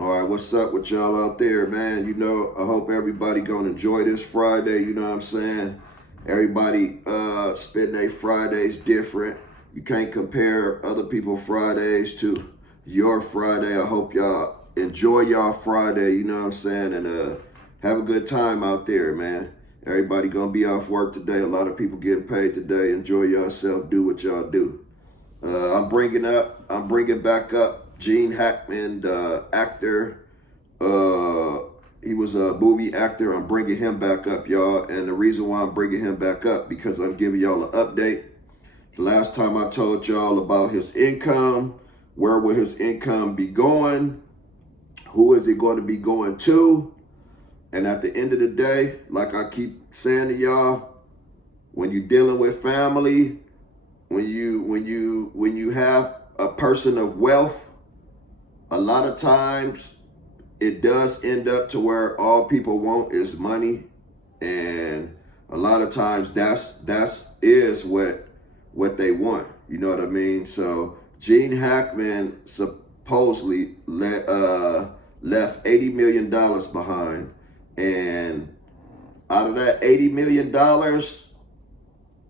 All right, what's up with y'all out there, man? I hope everybody gonna enjoy this Friday, you know what I'm saying? Everybody spend their Fridays different. You can't compare other people's Fridays to your Friday. I hope y'all enjoy y'all Friday, you know what I'm saying? And have a good time out there, man. Everybody gonna be off work today. A lot of people getting paid today. Enjoy yourself. Do what y'all do. I'm bringing back up Gene Hackman, the actor. He was a movie actor. I'm bringing him back up, y'all. And the reason why I'm bringing him back up, because I'm giving y'all an update. The last time I told y'all about his income, where will his income be going? Who is it going to be going to? And at the end of the day, like I keep saying to y'all, when you're dealing with family, when you have a person of wealth, a lot of times it does end up to where all people want is money, and a lot of times that's what they want. You know what I mean? So Gene Hackman supposedly left $80 million behind, and out of that $80 million,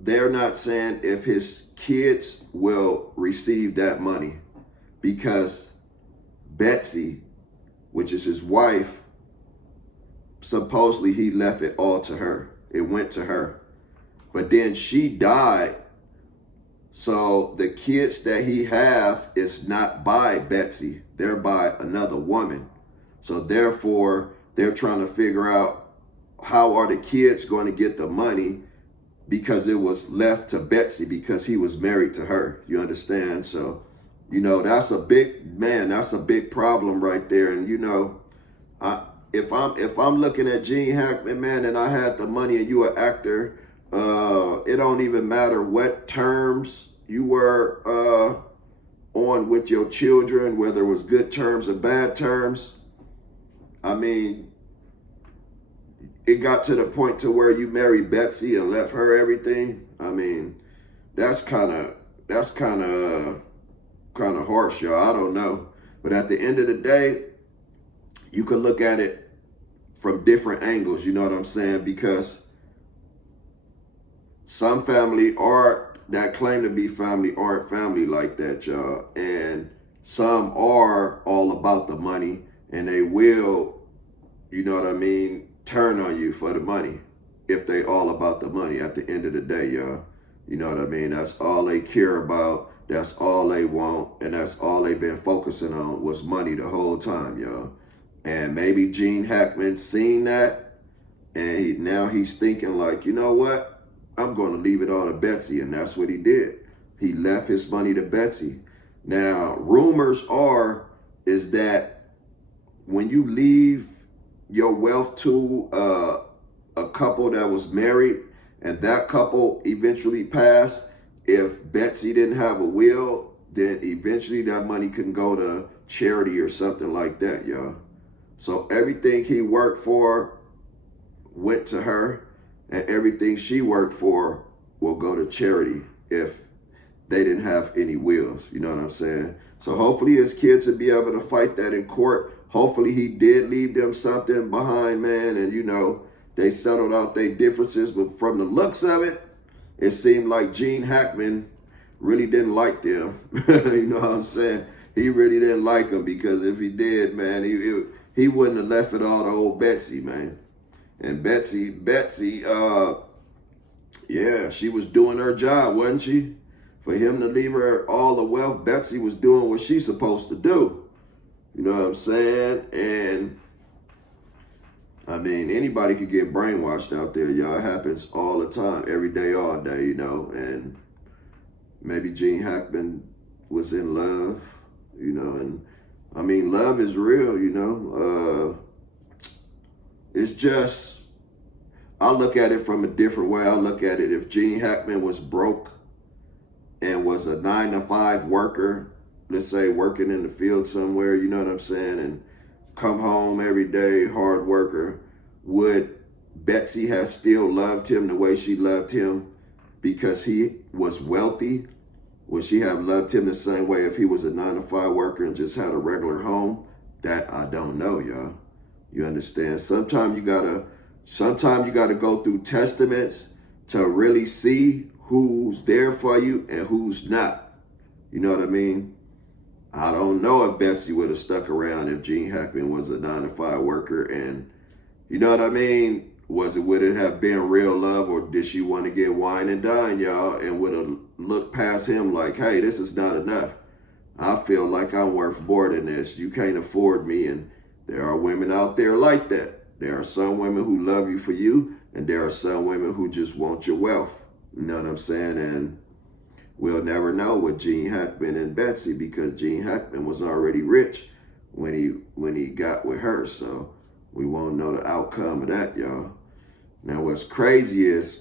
they're not saying if his kids will receive that money, because Betsy, which is his wife, supposedly he left it all to her. It went to her. But then she died. So the kids that he have is not by Betsy. They're by another woman. So therefore, they're trying to figure out how are the kids going to get the money, because it was left to Betsy because he was married to her. You understand? So, that's a big problem right there. And if I'm looking at Gene Hackman, man, and I had the money and you an actor, it don't even matter what terms you were on with your children, whether it was good terms or bad terms. I mean, it got to the point to where you married Betsy and left her everything. I mean, that's kind of harsh, y'all. I don't know. But at the end of the day, you can look at it from different angles, you know what I'm saying? Because some family that claim to be family aren't family like that, y'all. And some are all about the money, and they will, you know what I mean, turn on you for the money if they all about the money at the end of the day, y'all. You know what I mean? That's all they care about. That's all they want. And that's all they've been focusing on was money the whole time, y'all. And maybe Gene Hackman seen that, and now he's thinking like, you know what? I'm going to leave it all to Betsy. And that's what he did. He left his money to Betsy. Now, rumors is that when you leave your wealth to a couple that was married, and that couple eventually passed, if Betsy didn't have a will, then eventually that money can go to charity or something like that, y'all. So everything he worked for went to her, and everything she worked for will go to charity if they didn't have any wills. You know what I'm saying? So hopefully his kids will be able to fight that in court. Hopefully he did leave them something behind, man, and they settled out their differences. But from the looks of it, it seemed like Gene Hackman really didn't like them. You know what I'm saying? He really didn't like them, because if he did, man, he wouldn't have left it all to old Betsy, man. And Betsy, she was doing her job, wasn't she? For him to leave her all the wealth, Betsy was doing what she's supposed to do. You know what I'm saying? And I mean, anybody could get brainwashed out there, y'all. It happens all the time, every day, all day, And maybe Gene Hackman was in love, and I mean, love is real, It's just, I look at it from a different way. I look at it, if Gene Hackman was broke and was a 9-to-5 worker, let's say working in the field somewhere, you know what I'm saying, and come home every day, hard worker, would Betsy have still loved him the way she loved him because he was wealthy? Would she have loved him the same way if he was a 9-to-5 worker and just had a regular home? That I don't know, y'all. You understand? Sometimes you gotta go through testaments to really see who's there for you and who's not. You know what I mean? I don't know if Betsy would have stuck around if Gene Hackman was a 9-to-5 worker, and you know what I mean? Would it have been real love, or did she want to get wine and dine, y'all, and would have looked past him like, hey, this is not enough. I feel like I'm worth more than this. You can't afford me. And there are women out there like that. There are some women who love you for you, and there are some women who just want your wealth. You know what I'm saying? And we'll never know with Gene Hackman and Betsy, because Gene Hackman was already rich when he got with her. So we won't know the outcome of that, y'all. Now, what's crazy is,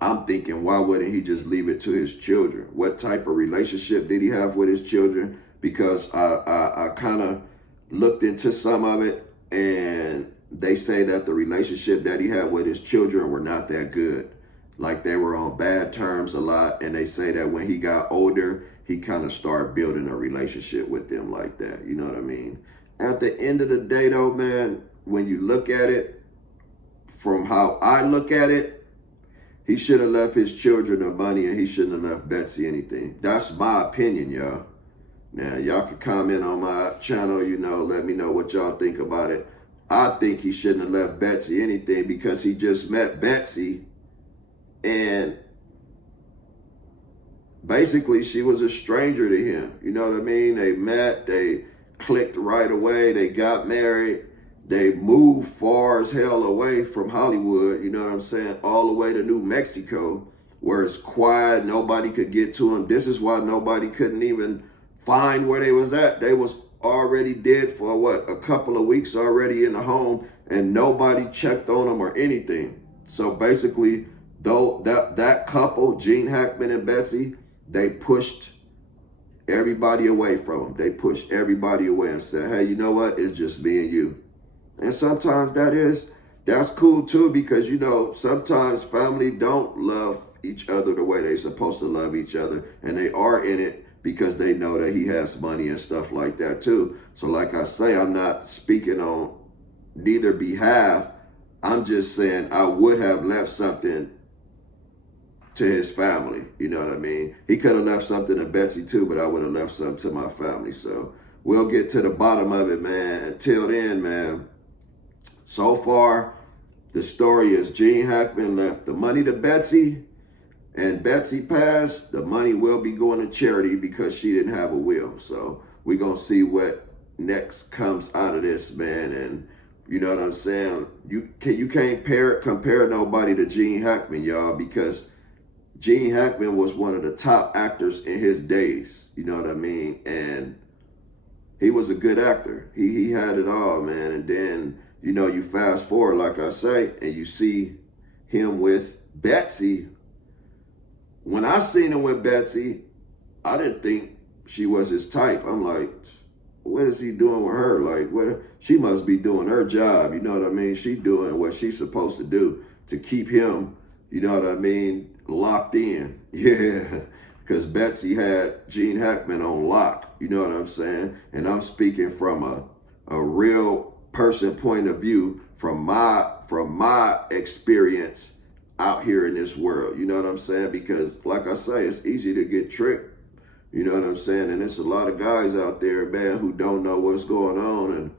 I'm thinking, why wouldn't he just leave it to his children? What type of relationship did he have with his children? Because I kind of looked into some of it, and they say that the relationship that he had with his children were not that good. Like, they were on bad terms a lot, and they say that when he got older, he kind of started building a relationship with them like that. You know what I mean? At the end of the day, though, man, when you look at it, from how I look at it, he should have left his children the money, and he shouldn't have left Betsy anything. That's my opinion, y'all. Now, y'all can comment on my channel, let me know what y'all think about it. I think he shouldn't have left Betsy anything, because he just met Betsy, and basically she was a stranger to him. You know what I mean? They met, they clicked right away, they got married. They moved far as hell away from Hollywood, you know what I'm saying, all the way to New Mexico, where it's quiet, nobody could get to them. This is why nobody couldn't even find where they was at. They was already dead for, a couple of weeks already in the home, and nobody checked on them or anything. So basically, though that couple, Gene Hackman and Betsy, they pushed everybody away from them. They pushed everybody away and said, hey, you know what, it's just me and you. And sometimes that's cool too, because, sometimes family don't love each other the way they're supposed to love each other. And they are in it because they know that he has money and stuff like that too. So like I say, I'm not speaking on neither behalf. I'm just saying I would have left something to his family. You know what I mean? He could have left something to Betsy too, but I would have left something to my family. So we'll get to the bottom of it, man. Until then, man. So far, the story is Gene Hackman left the money to Betsy, and Betsy passed. The money will be going to charity because she didn't have a will. So we're going to see what next comes out of this, man. And you know what I'm saying? You can't compare nobody to Gene Hackman, y'all, because Gene Hackman was one of the top actors in his days. You know what I mean? And he was a good actor. He had it all, man. And then, you fast forward, like I say, and you see him with Betsy. When I seen him with Betsy, I didn't think she was his type. I'm like, what is he doing with her? Like, she must be doing her job. You know what I mean? She doing what she's supposed to do to keep him, you know what I mean, locked in. Yeah, because Betsy had Gene Hackman on lock. You know what I'm saying? And I'm speaking from a real person point of view, from my experience out here in this world. You know what I'm saying? Because like I say, it's easy to get tricked. You know what I'm saying? And there's a lot of guys out there, man, who don't know what's going on. And,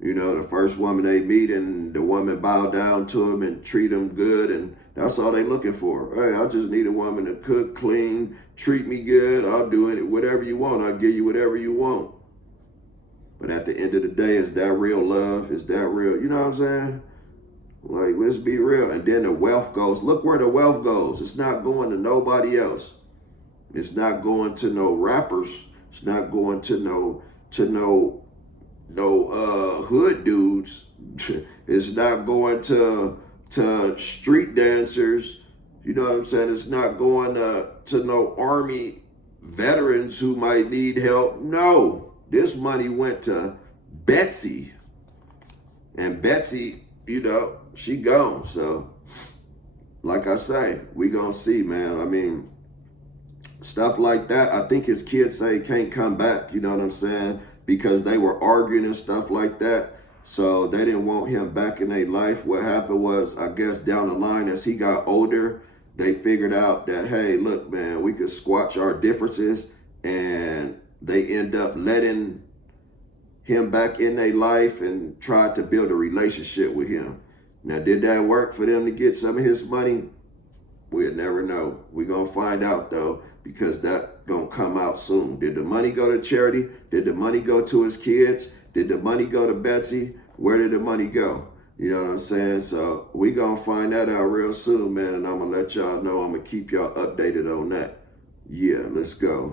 the first woman they meet, and the woman bow down to them and treat them good. And that's all they looking for. Hey, I just need a woman to cook, clean, treat me good. I'll do it, whatever you want. I'll give you whatever you want. But at the end of the day, is that real love? Is that real? You know what I'm saying? Like, let's be real. And then the wealth goes. Look where the wealth goes. It's not going to nobody else. It's not going to no rappers. It's not going to no hood dudes. It's not going to street dancers. You know what I'm saying? It's not going to no army veterans who might need help. No. This money went to Betsy. And Betsy, she gone. So, like I say, we gonna see, man. I mean, stuff like that. I think his kids say he can't come back. You know what I'm saying? because they were arguing and stuff like that. So they didn't want him back in their life. What happened was, I guess down the line as he got older, they figured out that, hey, look, man, we could squash our differences, and they end up letting him back in their life and tried to build a relationship with him. Now, did that work for them to get some of his money? We'll never know. We're going to find out, though, because that's going to come out soon. Did the money go to charity? Did the money go to his kids? Did the money go to Betsy? Where did the money go? You know what I'm saying? So we going to find that out real soon, man, and I'm going to let y'all know. I'm going to keep y'all updated on that. Yeah, let's go.